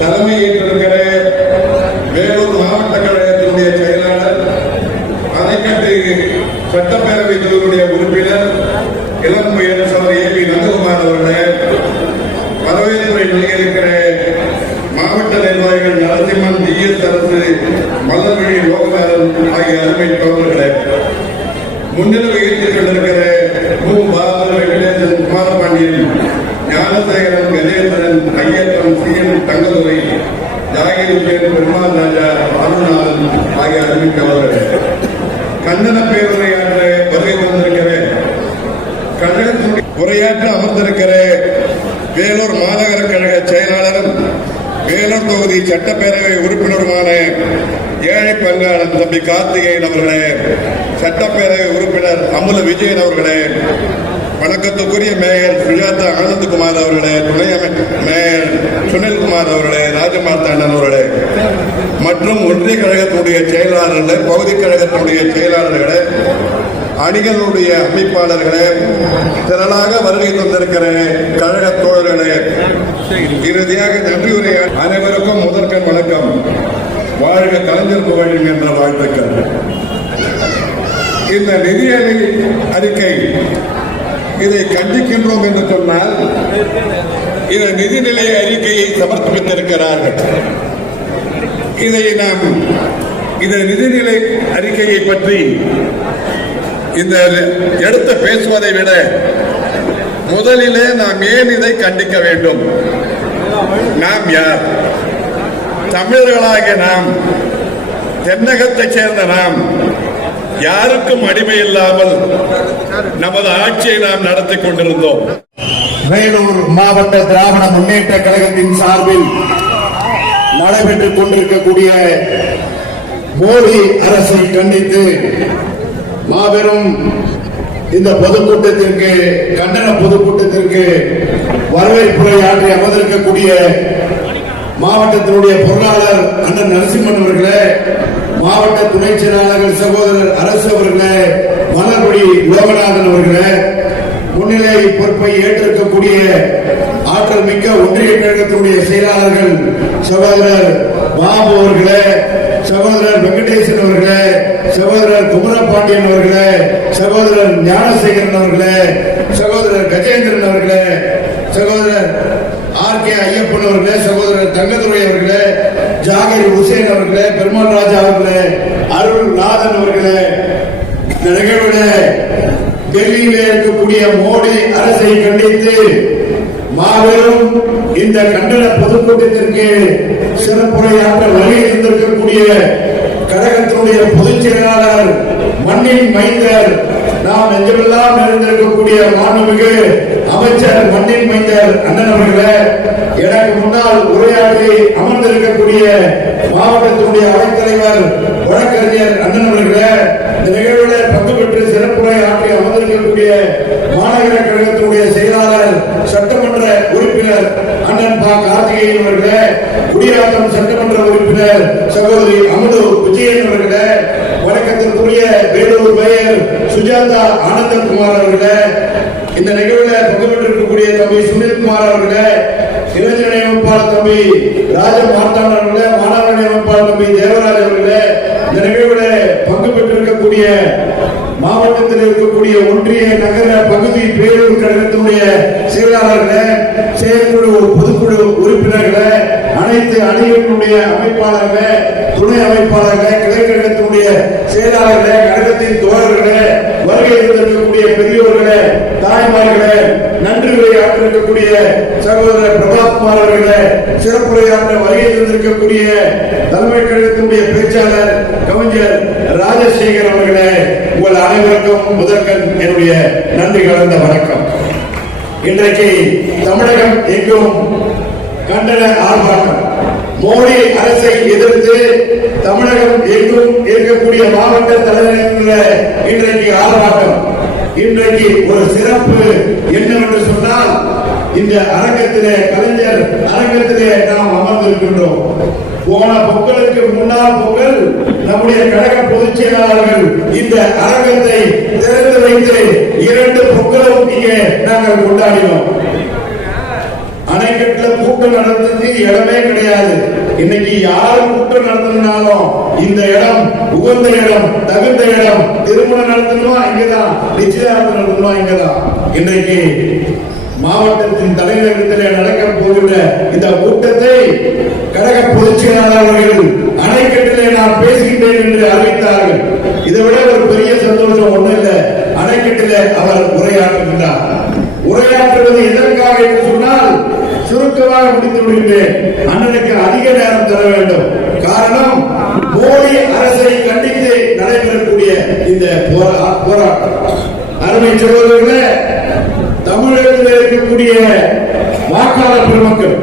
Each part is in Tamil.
தலைமை ஏற்றிருக்கிற வேலூர் மாவட்ட கழகத்தினுடைய செயலாளர் அணைக்கட்டு சட்டப்பேரவை தொகுதியுடைய உறுப்பினர் இளம் முயற்சவர் ஏ பி நந்தகுமார் அவர்களே வரவேற்புரை நல்கியிருக்கிற மாவட்ட நிர்வாகிகள் நரசிம்மன் டி எஸ் அரசு மல்லர்வழி லோகநாதன் ஆகிய அருமை தோழர்களே முன்னிலை வகித்துக் கொண்டிருக்கிற மு பாபு வெங்கடேசன் குமாரபாண்டியன் ஞானசேகரன் கஜேந்திரன் ஐயப்பன் சி என் தங்கதுரை ஜாகிர் உசேன் பெருமாள் ராஜா அருணாதன் ஆகிய அறிவிக்க அறிவித்தவர்களே கண்டன பேருரையாற்ற வருகை வந்திருக்கிற கழகத்தினுடைய உரையாற்ற அமர்ந்திருக்கிற வேலூர் மாநகர கழக செயலாளரும் வேலூர் தொகுதி சட்டப்பேரவை உறுப்பினருமான ஏழை பங்காளன் தம்பி கார்த்திகேயன் அவர்களே சட்டப்பேரவை உறுப்பினர் அமுல விஜயன் அவர்களே வணக்கத்துக்குரிய மேயர் சுஜாதா ஆனந்தகுமார் அவர்களே துணை அமை- மேயர் சுனில்குமார் அவர்களே ராஜமார்த்தாண்டன் அவர்களே மற்றும் ஒன்றிய கழகத்தினுடைய செயலாளர்களே பகுதி கழகத்தினுடைய செயலாளர்களே அணிகளுடைய அமைப்பாளர்களே திரளாக வருகை தந்திருக்கிற கழக தோழர்களே இறுதியாக நன்றியுரை அனைவருக்கும் முதற்கண் வணக்கம். வாழ்க கலைஞர் புகழும் என்ற வாழ்த்துக்கள். இந்த நிதியணி அறிக்கை இதை கண்டிக்கின்றோம் என்று சொன்னால் இந்த நிதிநிலை அறிக்கையை சமர்ப்பித்திருக்கிறார்கள். இதை நாம் இந்த நிதிநிலை அறிக்கையை பற்றி இந்த எடுத்து பேசுவதை விட முதலிலே நாம் ஏன் இதை கண்டிக்க வேண்டும்? நாம் யார்? தமிழர்களாகிய நாம் தென்னகத்தைச் சேர்ந்த நாம் யாருக்கும் அடிமை இல்லாமல் நமது ஆட்சியை நாம் நடத்தி கொண்டிருந்தோம். வேலூர் மாவட்ட திராவிட முன்னேற்ற கழகத்தின் சார்பில் நடைபெற்றுக் கொண்டிருக்கக்கூடிய மோடி அரசை கண்டித்து மாபெரும் இந்த பொதுக்கூட்டத்திற்கு கண்டன பொதுக்கூட்டத்திற்கு வரவேற்புரை ஆற்றி அமர்ந்திருக்கக்கூடிய மாவட்டத்தினுடைய பொருளாளர் அண்ணன் நரசிம்மன் அவர்களே மாவட்ட துணை செயலாளர்கள் சகோதரர் அரசு அவர்களே மலர்படி உலகநாதன் அவர்களே முன்னிலை பொறுப்பை ஏற்றிருக்கக்கூடிய ஆற்றல் மிக்க ஒன்றிய கழகத்தினுடைய செயலாளர்கள் சகோதரர் பாபு அவர்களே சகோதரர் வெங்கடேசன் அவர்களே சகோதரர் குமரபாண்டியன் அவர்களே சகோதரர் ஞானசேகரன் அவர்களே சகோதரர் கஜேந்திரன் அவர்களே சகோதரர் ஆர் கே ஐயப்பன் அவர்களே சகோதரர் தங்கதுரை அவர்களே ஜாகிர் ஹுசேன் அவர்களே பெருமாள் ராஜா அவர்களே அருள் நாதன் அவர்களே இந்த நிகழ்வுல டெல்லியில இருக்கக்கூடிய மோடி அரசை கண்டித்து மாபெரும் இந்த கண்டன பொதுக்கூட்டத்திற்கு சிறப்புரையாற்ற வழி இருந்திருக்கக்கூடிய கழகத்தினுடைய பொதுச் செயலாளர் மண்ணின் மைந்தர் நாம் எங்கெல்லாம் நிறைந்திருக்கக்கூடிய மாண்புமிகு அமைச்சர் மண்ணின் மைந்தர் அண்ணன் அவர்களே எனக்கு முன்னால் உரையாடி அமர்ந்திருக்கக்கூடிய மாவட்டத்தினுடைய அவைத்தலைவர் வழக்கறிஞர் அண்ணன் அவர்களே இந்த நிகழ்வில் பங்கு பெற்று சிறப்புரை ஆற்றி அமர்ந்திருக்கக்கூடிய மாநகர கழகத்தினுடைய செயலாளர் சட்டமன்ற உறுப்பினர் அண்ணன் பா. கார்த்திகேயன் அவர்களே குடியாத்தம் சட்டமன்ற உறுப்பினர் சகோதரி அமுது விஜயன் அவர்களே வணக்கத்திற்குரிய வேலூர் மேயர் சுஜாதா ஆனந்தகுமார் அவர்களே இந்த நிகழ்வில் பங்கு பெற்றிருக்கக்கூடிய தம்பி சுனில்குமார் அவர்களே இளைஞர் அமைப்பாளர் தம்பி ராஜ மார்த்தாண்டன் அவர்களே மாணவர் அமைப்பாளர் தம்பி தேவராஜ் அவர்களே இந்த நிகழ்வில் பங்கு பெற்றிருக்கக்கூடிய மாவட்டத்தில் இருக்கக்கூடிய ஒன்றிய நகர பகுதி பேரூர் கழகத்தினுடைய செயலாளர்களே செயற்குழு பொதுக்குழு உறுப்பினர்களை அனைத்து அணிகளினுடைய அமைப்பாளர்களே துணை அமைப்பாளர்களே கிளைக்கழகத்தினுடைய செயலாளர்களே கழகத்தின் தோழர்களே வருகை இருந்திருக்கக்கூடிய பெரியோர்களே தாய்மார்களே நன்றி உரையாற்றிருக்கக்கூடிய சகோதரர் பிரபாத்குமார் அவர்களே சிறப்புரையாற்ற வருகை இருந்திருக்கக்கூடிய தலைமை கழகத்தினுடைய பேச்சாளர் கவிஞர் ராஜசேகர் அவர்களே உங்கள் அனைவருக்கும் முதற்கண் என்னுடைய நன்றி கலந்த வணக்கம். இன்றைக்கு தமிழகம் எங்கும் கண்டன ஆர்ப்பாட்டம். மோடி அரசை எதிர்த்து தமிழகம் எங்கும் இருக்கக்கூடிய மாவட்ட தலைநகரங்களில் இன்றைக்கு ஆர்ப்பாட்டம். இன்றைக்கு ஒரு சிறப்பு என்னவென்று சொன்னால் இந்த அரங்கத்திலே கலைஞர் அரங்கத்திலே நாம் அமர்ந்திருக்கின்றோம். போன பொங்கலுக்கு முன்னால் பொங்கல் நம்முடைய கழக பொதுச் செயலாளர்கள் இந்த அரங்கத்தை திறந்து வைத்து இரண்டு பொங்கலும் இங்கே நாங்கள் கொண்டாடினோம். இடத்துல கூட்டம் நடத்துறதுக்கு இடமே கிடையாது. இன்னைக்கு யார் கூட்டம் நடத்தினாலும் இந்த இடம் உகந்த இடம் தகுந்த இடம் திருமணம் நடத்தணுமா இங்கதான்? நிச்சயதார்த்தம் நடத்தணுமா இங்கதான்? இன்னைக்கு மாவட்டத்தின் தலைநகரத்திலே நடக்க போகிற இந்த கூட்டத்தை கழக பொதுச்செயலாளர்கள் அணைக்கட்டிலே நான் பேசுகின்றேன் என்று அறிவித்தார்கள். இதை விட ஒரு பெரிய சந்தோஷம் ஒண்ணும் இல்ல. அணைக்கட்டிலே அவர் உரையாற்றுகின்றார். உரையாற்றுவது எதற்காக என்று சொன்னால் சுருக்கமாக முடித்து விடுகின்றேன் அண்ணனுக்கு அதிக நேரம் தர வேண்டும். காரணம் மோடி அரசை கண்டித்து நடைபெறக்கூடிய இந்த போராட்டம். அருமை சகோதரர்களே தமிழகத்தில் இருக்கக்கூடிய வாக்காளர் பெருமக்கள்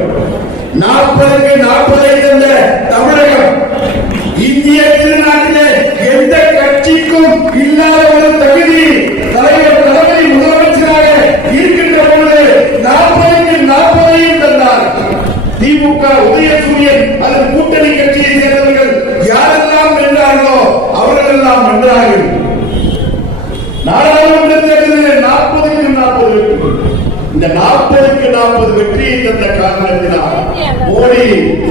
நாற்பதுக்கு நாற்பதை தந்த தமிழகம் இந்திய திருநாட்டிலே எந்த கட்சிக்கும் இல்லாத ஒரு தகுதி தலைவர் தளபதி முதலமைச்சராக இருக்கின்ற பொழுது நாற்பதுக்கு நாற்பதையும் தந்தார் திமுக உதயசூரியன் அதன் கூட்டணி கட்சியை சேர்ந்தவர்கள் யாரெல்லாம் வென்றார்களோ அவர்கள் நன்றாக வென்றார்கள் நாடாளுமன்ற தேர்தலில் நாற்பதுக்கு நாற்பது வெற்றி இந்த நாற்பதுக்கு நாற்பது வெற்றியை தந்த காரணத்தினால் மோடி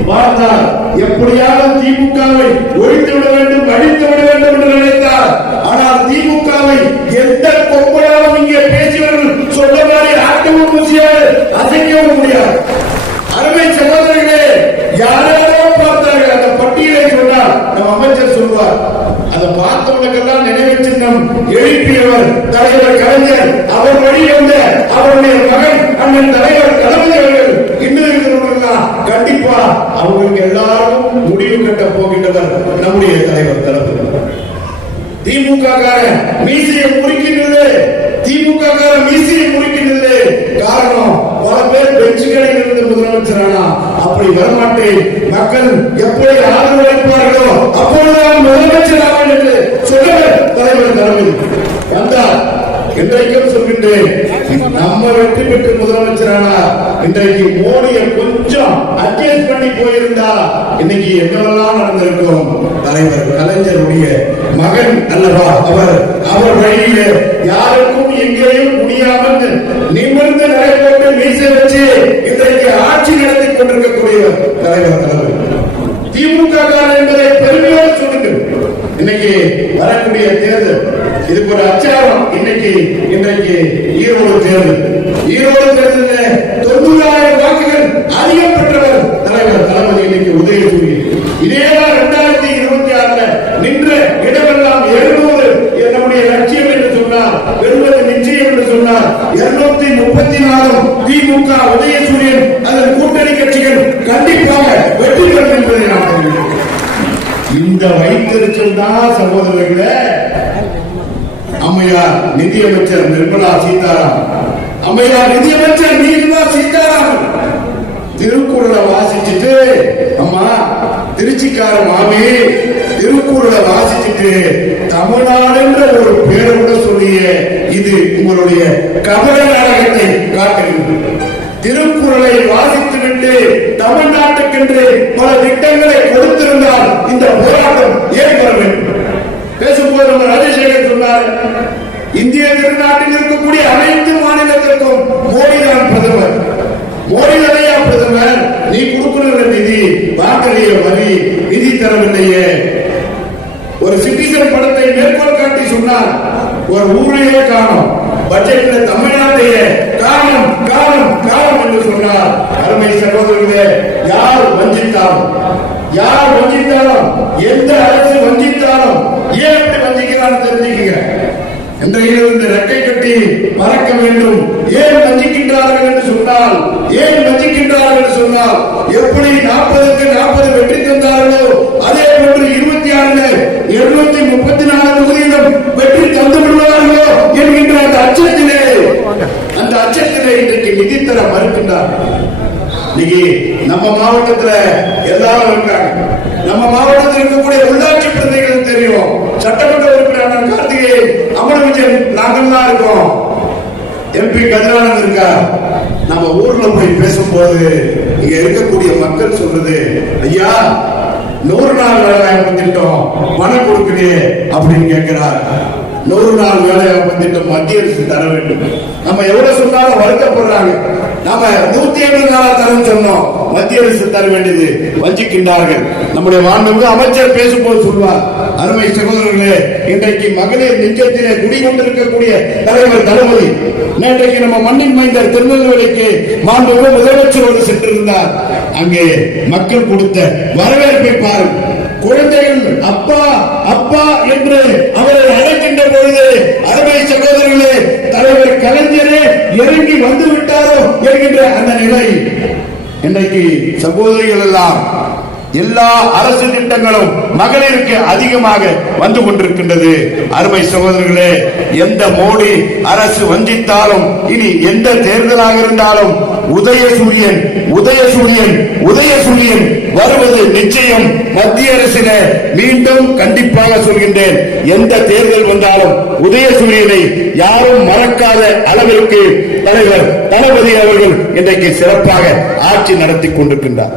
பார்த்தார் எப்படியாவது திமுகவை ஒழித்து விட வேண்டும் அழித்து விட வேண்டும் என்று நினைத்தார். ஆனால் திமுகவை எந்த கொம்பனாலும் இங்கே பேசியவர்கள் சொல்ல மாதிரி ஆக்கவும் முடியாது அசைக்கவும் முடியாது. அருமை சகோதரர்களே யாராரோ பார்த்தார்கள் அந்த பட்டியலை சொன்னார் நம் அமைச்சர் சொல்வார் அதை அவர்களுக்கெல்லாம் நினைவு சின்னம். எழுப்பியவர் தலைவர் கலைஞர் அவர் வழி வந்த அவருடைய மகன் அண்ணன் தலைவர் தளபதி அவர்கள். இன்னும் இருக்கிறவர்கள்லாம் கண்டிப்பா அவங்களுக்கு எல்லாரும் முடிவு கட்ட போகின்றவர் நம்முடைய தலைவர் தளபதி திமுக காரன் மீசையை முறிக்கின்றது. திமுக மீசியை மீசையை முறிக்கின்றது. காரணம் பல பேர் பெஞ்சுகளில் இருந்து முதலமைச்சரானா? அப்படி வரமாட்டேன். மக்கள் எப்படி ஆதரவு அளிப்பார்களோ அப்பொழுதுதான் முதலமைச்சர் ஆவேன் என்று சொன்னவர் தலைவர் தலைமை வந்தார் இன்றைக்கும் சொல்கின்றேன் நம்ம வெற்றி பெற்று முதலமைச்சரானா இன்றைக்கு மோடியை கொஞ்சம் அட்ஜஸ்ட் பண்ணி போயிருந்தா இன்னைக்கு என்னவெல்லாம் நடந்திருக்கும். தலைவர் கலைஞருடைய மகன் அல்லவா அவர்? அவர் வழியில யாருக்கும் எங்கேயும் முடியாமல் நிமிர்ந்து நடைபெற்று மீசை வச்சு இன்றைக்கு ஆட்சி நடத்தி கொண்டிருக்கக்கூடிய தலைவர் தலைவர். திமுக காரர் என்பதை இன்னைக்கு வரக்கூடிய தேர்தல். இதுக்கு ஒரு அச்சாரம் இன்னைக்கு இன்றைக்கு ஈரோடு தேர்தல். ஈரோடு தேர்தலில் தொண்ணூறாயிரம் வாக்குகள் அதிகம் பெற்றவர் தலைவர் தளபதி இன்னைக்கு உதயசூரியன் இதேதான் இரண்டாயிரத்தி இருபத்தி ஆறுல நின்ற இடமெல்லாம் எழுநூறு நம்முடைய லட்சியம் என்று சொன்னார் வெறுவது நிச்சயம் என்று சொன்னார் இருநூத்தி முப்பத்தி நாலு திமுக உதயசூரியன் அதன் கூட்டணி கட்சிகள் கண்டிப்பாக வெற்றி பெறும் என்பதை நான் தெரிவிக்கிறேன் இந்த வைத்திருச்சல் தான் சகோதரர்களே. அம்மையார் நிதியமைச்சர் நிர்மலா சீதாராம் அம்மையார் நிதியமைச்சர் நிர்மலா சீதாராமன். திருக்குறளை வாசிச்சுட்டு அம்மா திருச்சிக்கார மாமி திருக்குறளை வாசிச்சுட்டு தமிழ்நாடுன்ற ஒரு பேரை கூட சொல்லிய இது உங்களுடைய கபட நாடகத்தை காட்டுகிறது. திருக்குறளை வாசித்துவிட்டு தமிழ்நாட்டுக்கென்று பல திட்டங்களை கொடுத்து இந்த போராட்டம் ஏன் வர வேண்டும் பேசும்போது நம்ம ராஜசேகர் சொன்னார் இந்திய திருநாட்டில் இருக்கக்கூடிய அனைத்து மாநிலத்திற்கும் மோடி தான் பிரதமர் மோடி தானையா பிரதமர் நீ கொடுக்கிற நிதி வாங்கலையே வரி நிதி ஒரு சிட்டிசன் படத்தை மேற்கோள் காட்டி சொன்னார் ஒரு ஊரையே காணும். பட்ஜெட்ல தமிழ்நாட்டையே. காரணம் காரணம் காரணம் என்று சொன்னார். அருமை சகோதரர்களே யார் வஞ்சித்தாலும் யார் வஞ்சித்தாலும் எந்த அரசு வஞ்சித்தாலும் ஏன் வஞ்சிக்கிறான்னு தெரிஞ்சுக்கிறேன் இன்றையிலிருந்து இந்த ரெட்டை கட்டி பறக்க வேண்டும். ஏன் வஞ்சிக்கின்றார்கள் என்று சொன்னால் ஏன் வஞ்சிக்கின்றார்கள் என்று சொன்னால் எப்படி நாற்பதுக்கு நாற்பது வெற்றி தந்தார்களோ அதே போன்று இருபத்தி ஆறுல இருநூத்தி முப்பத்தி நாலு தொகுதியிலும் வெற்றி தந்து விடுவார்களோ என்கின்ற அந்த அச்சத்திலே அந்த அச்சத்திலே இன்றைக்கு நிதி தர மறுக்கின்றார் இன்னைக்கு நம்ம மாவட்டத்துல எல்லாரும் இருக்காங்க நம்ம மாவட்டத்தில் இருக்கக்கூடிய உள்ளாட்சி பிரதிகள் தெரியும் சட்டமன்ற உறுப்பினர் அண்ணன் கார்த்திகேயன் அமர விஜயன் நாங்கள்லாம் இருக்கும் எம்பி கதிரானந்த் இருக்கா நம்ம ஊர்ல போய் பேசும்போது இங்க இருக்கக்கூடிய மக்கள் சொல்றது ஐயா நூறு நாள் வேலைவாய்ப்பு திட்டம் பணம் கொடுக்குதே அப்படின்னு கேட்கிறார். நூறு நாள் வேலைவாய்ப்பு திட்டம் மத்திய அரசு தர வேண்டும். நம்ம எவ்வளவு சொன்னாலும் வருத்தப்படுறாங்க. நாம நூத்தி ஐம்பது நாளா தரம் சொன்னோம். மத்திய அரசு தர வேண்டியது வஞ்சிக்கின்றார்கள். நம்முடைய மாண்புமிகு அமைச்சர் பேசும்போது சொல்வார் அருமை சகோதரர்களே இன்றைக்கு மகளிர் நெஞ்சத்திலே குடிகொண்டிருக்கக்கூடிய தலைவர் தளபதி நேற்றைக்கு நம்ம மண்ணின் மைந்தர் திருநெல்வேலிக்கு மாண்புமிகு முதலமைச்சரோடு சென்றிருந்தார். அங்கே மக்கள் கொடுத்த வரவேற்பை பாருங்கள். குழந்தைகள் அப்பா அப்பா என்று அவரை அழைக்கின்ற பொழுது அருமை நெருங்கி வந்து விட்டாரோ என்கின்ற அந்த நிலை. இன்றைக்கு சகோதரிகள் எல்லாம் எல்லா அரசு திட்டங்களும் மகளிருக்கு அதிகமாக வந்து கொண்டிருக்கின்றது. அருமை சகோதரர்களே எந்த மோடி அரசு வஞ்சித்தாலும் இனி எந்த தேர்தலாக இருந்தாலும் உதயசூரியன் உதயசூரியன் உதயசூரியன் வருவது நிச்சயம் மத்திய அரசின மீண்டும் கண்டிப்பாக சொல்கின்றேன். எந்த தேர்தல் வந்தாலும் உதயசூரியனை யாரும் மறக்காத அளவிற்கு தலைவர் தளபதி அவர்கள் இன்றைக்கு சிறப்பாக ஆட்சி நடத்தி கொண்டிருக்கின்றார்.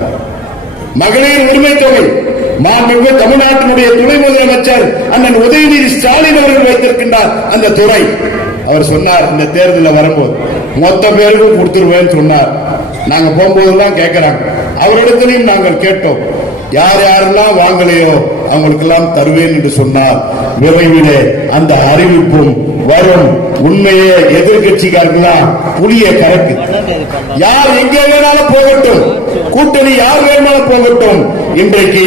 மகளிர் உரிமை தொகை. மாண்புமிகு தமிழ்நாட்டினுடைய துணை முதலமைச்சர் அண்ணன் உதயநிதி ஸ்டாலின் அவர்கள் வைத்திருக்கின்றார் அந்த துறை. அவர் சொன்னார் இந்த தேர்தலில் வரும்போது மொத்த பேருக்கும் கொடுத்துருவேன்னு சொன்னார். நாங்க தான் கேட்கிறாங்க அவரிடத்திலையும் நாங்கள் கேட்டோம். யார் யாரெல்லாம் வாங்கலையோ அவங்களுக்கெல்லாம் தருவேன் என்று சொன்னார் விரைவிலே அந்த அறிவிப்பும் வரும். உண்மையே எதிர்கட்சிக்காரர்களாம் புளிய கரக்கு. யார் எங்கே வேணாலும் போகட்டும். கூட்டணி யார் வேணாலும் போகட்டும். இன்றைக்கு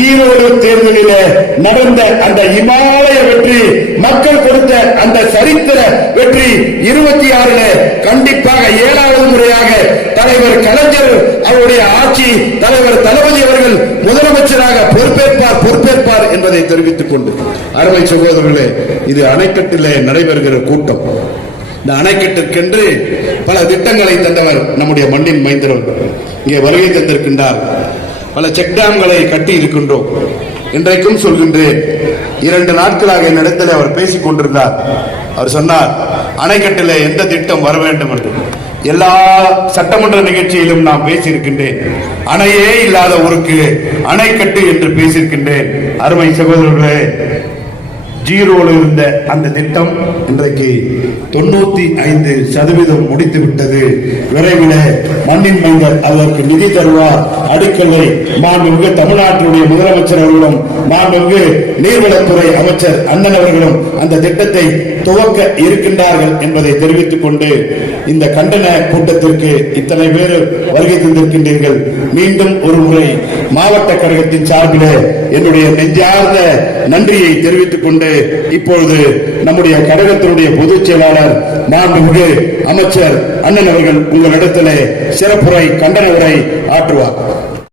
ஈரோடு தேர்தலில் நடந்த அந்த இமாலய வெற்றி மக்கள் கொடுத்த அந்த சரித்திர வெற்றி இருபத்தி ஆறுல கண்டிப்பாக ஏழாவது முறையாக தலைவர் கலைஞர் அவருடைய ஆட்சி தலைவர் தளபதி அவர்கள் முதலமைச்சராக பொறுப்பேற்பார் பொறுப்பேற்பார் என்பதை தெரிவித்துக் கொண்டு அருமை சகோதரர்களே இது அணைக்கட்டிலே நடைபெறுகிற கூட்டம். இந்த அணைக்கட்டிற்கென்று பல திட்டங்களை தந்தவர் நம்முடைய மண்ணின் மைந்தரவர் இங்கே வருகை தந்திருக்கின்றார். பல செக் டேம்களை கட்டி இருக்கின்றோம். இன்றைக்கும் சொல்கின்றேன் இரண்டு நாட்களாக என்னிடத்தில் அவர் பேசிக் கொண்டிருந்தார். அவர் சொன்னார் அணைக்கட்டிலே எந்த திட்டம் வர வேண்டும் என்று. எல்லா சட்டமன்ற நிகழ்ச்சியிலும் நான் பேசியிருக்கின்றேன். அணையே இல்லாத ஊருக்கு அணைக்கட்டு என்று பேசியிருக்கின்றேன். அருமை சகோதரர்களே ஜீரோல இருந்த அந்த திட்டம் இன்றைக்கு தொண்ணூத்தி ஐந்து சதவீதம் முடித்து விட்டது விரைவில் மண்ணின் மன்னர் அதற்கு நிதி தருவார். அடுக்கலை மாண்புமிகு தமிழ்நாட்டினுடைய முதலமைச்சர் அவர்களும் மாண்புமிகு நீர்வளத்துறை அமைச்சர் அண்ணன் அவர்களும் அந்த திட்டத்தை துவக்க இருக்கின்றார்கள் என்பதை தெரிவித்துக் கொண்டு இந்த கண்டன கூட்டத்திற்கு இத்தனை பேர் வருகை தந்திருக்கின்றீர்கள். மீண்டும் ஒரு முறை மாவட்ட கழகத்தின் சார்பில் என்னுடைய நெஞ்சார்ந்த நன்றியை தெரிவித்துக் கொண்டு இப்பொழுது நம்முடைய கழகத்தினுடைய பொதுச் செயலாளர் மாண்புமிகு அமைச்சர் அண்ணன் அவர்கள் உங்களிடத்திலே சிறப்புரை கண்டன உரை ஆற்றுவார்.